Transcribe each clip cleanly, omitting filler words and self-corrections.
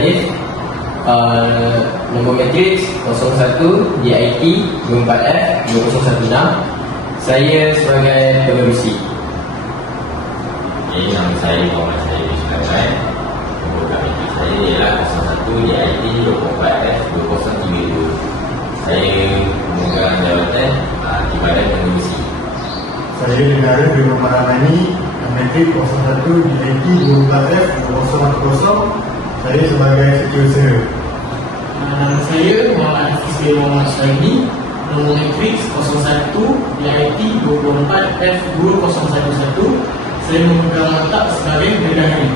Alif. Nombor matriks 01 DIT 24F 2016. Saya sebagai pengerusi. Ini nama saya Muhammad Syahid Syahid. Nombor matriks saya ialah 01 DIT 24F 2032. Saya memegang jawatan di badan pengerusi. Saya negara Bima Maramani, matrik 01 DIT 24F 2010. Saya sebagai setiausaha. Nama saya Muhammad Hafiz bin Muhammad Syahid. Nombor matriks 01 DIT 24F 2011. Saya memegang watak sebagai bidahari.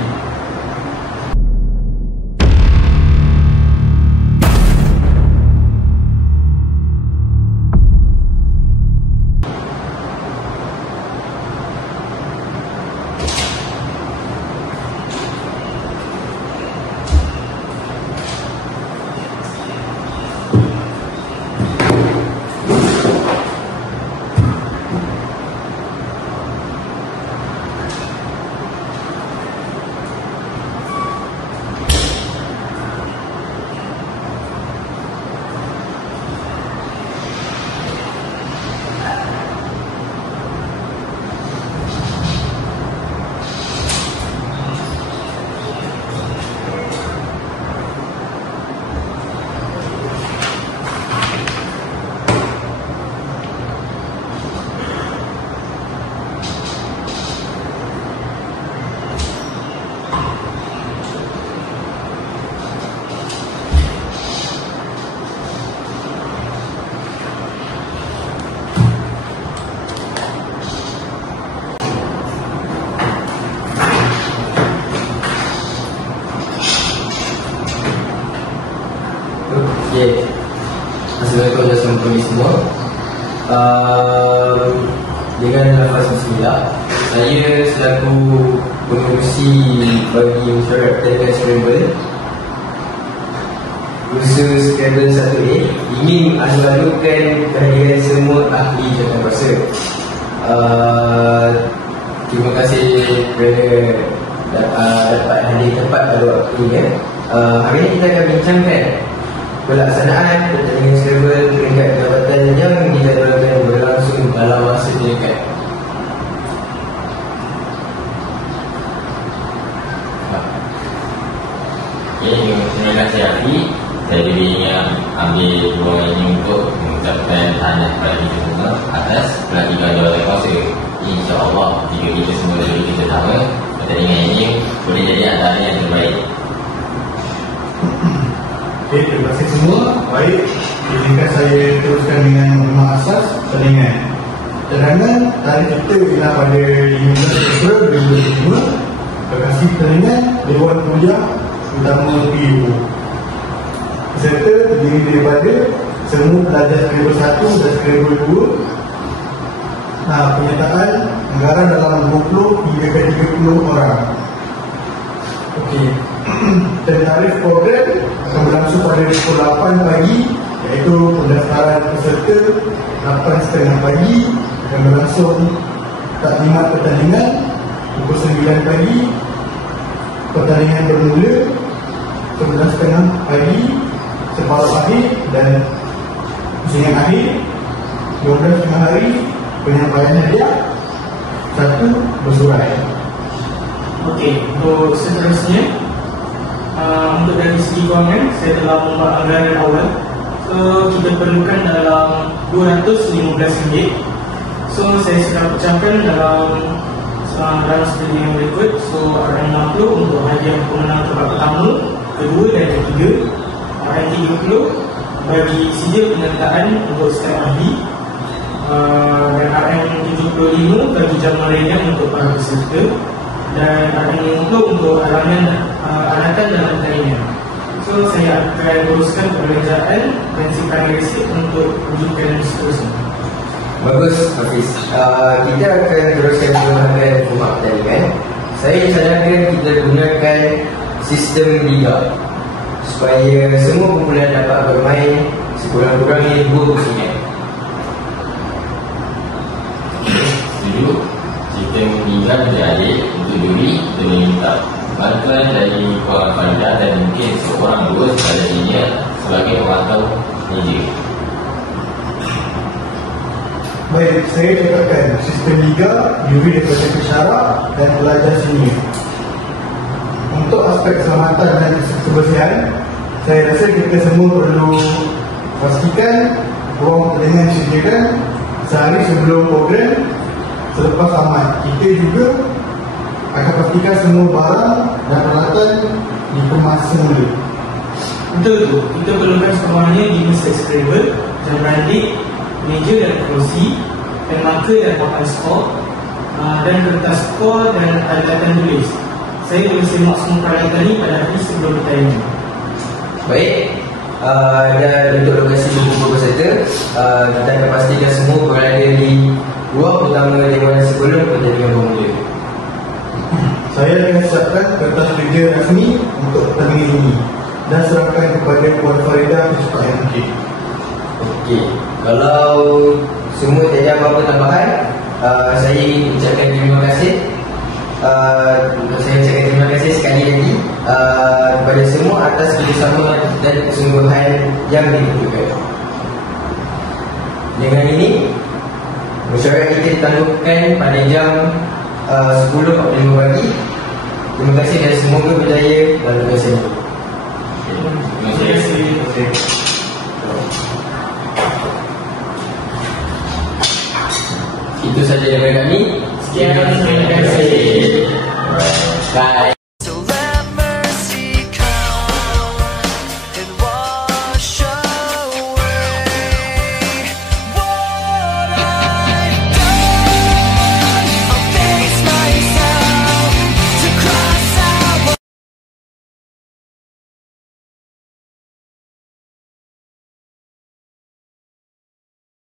Okay. Assalamualaikum warahmatullahi semua. Dengan lafaz bismillah, saya selaku pengerusi bagi masyarakat Telegram Scrabble kursus Scrabble 1A ingin alu-alukan kehadiran semua ahli jawatan kuasa. Terima kasih kerana dapat hadir tempat pada waktu ini. Hari ini kita akan bincangkan pelaksanaan pertandingan Scrabble peringkat jabatan yang dijadualkan berlangsung dalam masa terdekat. Terima kasih Afi. Saya juga ingin ambil peluang ini untuk mengucapkan tahniah kepada kita semua atas pelantikan jawatan kuasa. InsyaAllah jika kita semua dari kita sama, pertandingan ini boleh jadi antara yang terbaik. Okey, terima kasih semua. Baik, izinkan saya teruskan dengan nama asas pertandingan. Cadangan tarikh kita ialah pada 15 April 2005. Lokasi pertandingan Dewan Kuliah Utama PU. Peserta terdiri daripada semua pelajar Scrabble 1 dan Scrabble 2. Penyertaan anggaran dalam 20 hingga ke 30 orang. Okey. Dan tarikh program akan berlangsung pada pukul 8 pagi, iaitu pendaftaran peserta 8.30 pagi, akan berlangsung taklimat pertandingan pukul 9 pagi. Pertandingan bermula 11.30 pagi, separuh akhir dan pusingan akhir 12 tengah hari. Penyampaian hadiah 1 bersurai. Okey, untuk seterusnya, untuk dari segi kewangan, saya telah membuat anggaran awal. So, kita perlukan dalam RM215. So, saya sudah pecahkan dalam seperti yang berikut. So, RM60 untuk hadiah pemenang tempat pertama, kedua dan ketiga. RM30 bagi sijil penyertaan untuk setiap ahli. Dan RM75 bagi jamuan ringan untuk para peserta. Dan RM50 untuk alatan dan pertandingan. So, saya akan teruskan perbelanjaan dan simpan resip untuk wujudkan seterusnya. Bagus, Hafiz. Kita akan teruskan menggunakan format pertandingan. Saya sarankan kita gunakan sistem liga supaya semua kumpulan dapat bermain sekurang-kurangnya 2 pusingan. Setuju. Sistem liga menjadi untuk juri kita minta bantuan dari Puan Farida dan mungkin seorang dua sekali senior sebagai pemantau meja. Baik, saya cakapkan sistem liga diri daripada pesyarak dan pelajar senior. Untuk aspek keselamatan dan kebersihan, saya rasa kita semua perlu pastikan ruang pertandingan disediakan sehari sebelum program. Selepas tamat, kita juga akan pastikan semua barang dan peralatan dikemas semula. Betul tu, kita perlukan semuanya di meja Scrabble, jam randik, meja dan kerusi, dan marker dan papan skor, dan kertas skor dan alatan tulis. Saya boleh semak semua peralatan ini pada hari sebelum pertandingan. Baik, dan untuk lokasi buku peserta, kita akan pastikan semua berada di ruang utama dewan sebelum pertandingan bermula. Saya akan siapkan kertas kerja rasmi untuk pertandingan ini dan serahkan kepada Puan Farida secepat yang mungkin. Okey, kalau semua tiada apa-apa tambahan, saya ingin ucapkan terima kasih. Saya ucapkan terima kasih sekali lagi kepada semua atas kerjasama dan kesungguhan yang ditunjukkan. Dengan ini, mesyuarat kita ditangguhkan pada jam 10.45 pagi. Terima kasih dan semoga berjaya dalam tugas ini. Terima kasih. Itu saja daripada kami. Sekian, terima kasih. Bye.